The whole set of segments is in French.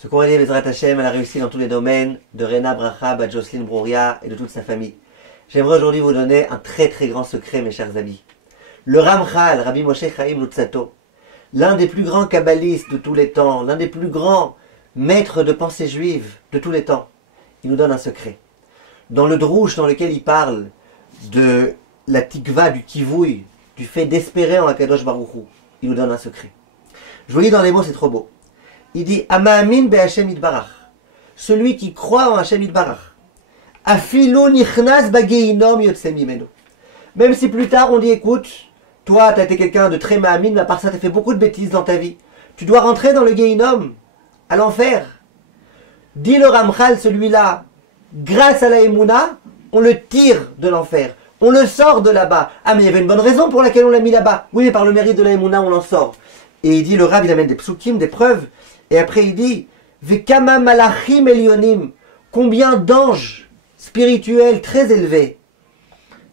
Ce qu'on va dire, Bezrat Hashem, elle a réussi dans tous les domaines, de Rena Brachab à Jocelyne Brouria et de toute sa famille. J'aimerais aujourd'hui vous donner un très très grand secret, mes chers amis. Le Ramchal, Rabbi Moshe Chaim Luzzatto, l'un des plus grands kabbalistes de tous les temps, l'un des plus grands maîtres de pensée juive de tous les temps, il nous donne un secret. Dans le Drouche dans lequel il parle de la tikva, du kivouï, du fait d'espérer en Akadosh Baruch Hu, il nous donne un secret. Je vous lis dans les mots, c'est trop beau. Il dit Ama'amin be Hashem Yitbarach. Celui qui croit en Hashem Yitbarach. Afilu nichnas bageinom yotse mimenu. Même si plus tard on dit écoute, toi tu as été quelqu'un de très ma'amin, mais à part ça tu as fait beaucoup de bêtises dans ta vie. Tu dois rentrer dans le Geinom, à l'enfer. Dit le Ramchal, celui-là, grâce à la Emouna, on le tire de l'enfer. On le sort de là-bas. Ah mais il y avait une bonne raison pour laquelle on l'a mis là-bas. Oui mais par le mérite de la Emouna on l'en sort. Et il dit, le Rav il amène des psukim, des preuves. Et après il dit, Vekama malachim elionim, combien d'anges spirituels très élevés,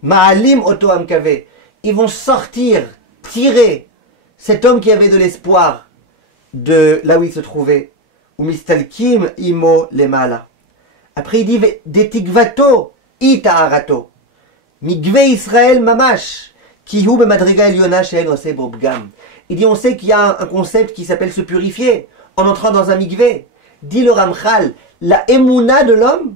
Ma'alim oto amkave, ils vont sortir, tirer cet homme qui avait de l'espoir de là où il se trouvait, ou mistalkim imo lemala. Après il dit, detikvato itaharato, migve Israël mamash, kihu bemadriga eliona she'en ose bobgam. Il dit, on sait qu'il y a un concept qui s'appelle se purifier en entrant dans un mikvé. Dit le Ramchal, la émouna de l'homme,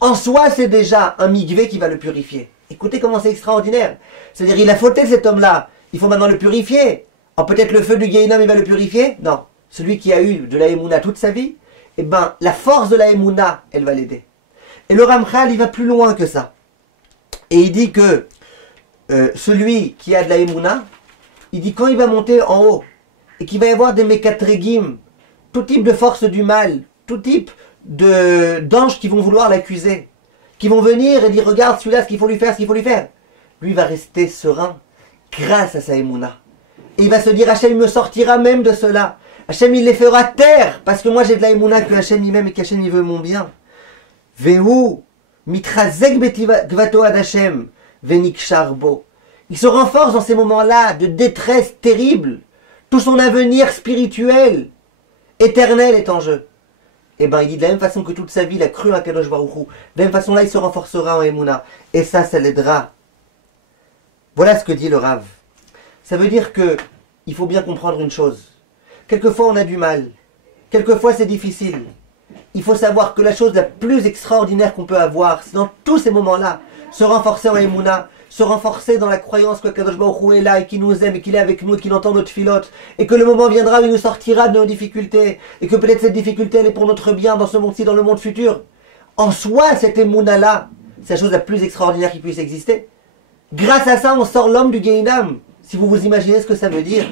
en soi, c'est déjà un mikvé qui va le purifier. Écoutez comment c'est extraordinaire. C'est-à-dire, il a fauté cet homme-là. Il faut maintenant le purifier. Oh, peut-être le feu du Gehinnom, il va le purifier? Non. Celui qui a eu de la émouna toute sa vie, eh ben, la force de la émouna, elle va l'aider. Et le Ramchal, il va plus loin que ça. Et il dit que celui qui a de la émouna, il dit quand il va monter en haut, et qu'il va y avoir des mekatregim, tout type de force du mal, tout type d'anges qui vont vouloir l'accuser, qui vont venir et dire regarde celui-là ce qu'il faut lui faire, ce qu'il faut lui faire. Lui va rester serein grâce à sa émouna. Et il va se dire Hachem il me sortira même de cela. Hachem il les fera taire parce que moi j'ai de la émouna que Hachem il m'aime et qu'Hachem il veut mon bien. Vehu mitrazek betivgvato ad Hachem venikshar bo. Il se renforce dans ces moments-là de détresse terrible. Tout son avenir spirituel, éternel est en jeu. Et bien il dit de la même façon que toute sa vie il a cru à Kadosh Baruch Hu, de la même façon là il se renforcera en Emouna. Et ça l'aidera. Voilà ce que dit le Rav. Ça veut dire que il faut bien comprendre une chose. Quelquefois on a du mal. Quelquefois c'est difficile. Il faut savoir que la chose la plus extraordinaire qu'on peut avoir, c'est dans tous ces moments-là, se renforcer en Emouna, se renforcer dans la croyance que Kadosh Baruch Hu est là et qu'il nous aime et qu'il est avec nous et qu'il entend notre filote et que le moment viendra où il nous sortira de nos difficultés et que peut-être cette difficulté elle est pour notre bien dans ce monde-ci, dans le monde futur. En soi, cette émouna-là, c'est la chose la plus extraordinaire qui puisse exister. Grâce à ça, on sort l'homme du Gehinnom. Si vous vous imaginez ce que ça veut dire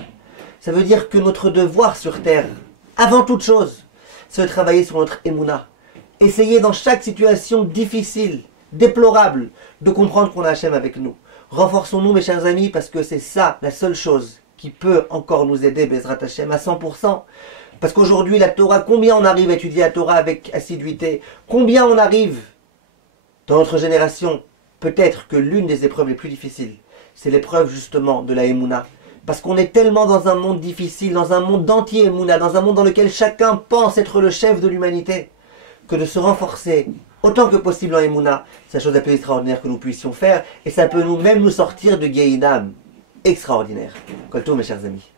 que notre devoir sur terre, avant toute chose, c'est de travailler sur notre émouna. Essayer dans chaque situation difficile, déplorable, de comprendre qu'on a Hachem avec nous. Renforçons-nous mes chers amis parce que c'est ça la seule chose qui peut encore nous aider Bezrat Hachem à 100%. Parce qu'aujourd'hui la Torah, combien on arrive à étudier la Torah avec assiduité, combien on arrive dans notre génération, peut-être que l'une des épreuves les plus difficiles, c'est l'épreuve justement de la Emouna. Parce qu'on est tellement dans un monde difficile, dans un monde d'anti-Emouna, dans un monde dans lequel chacun pense être le chef de l'humanité, que de se renforcer autant que possible en Emouna, c'est la chose la plus extraordinaire que nous puissions faire, et ça peut nous-même nous sortir de Gehinnom. Extraordinaire. Kol tov mes chers amis.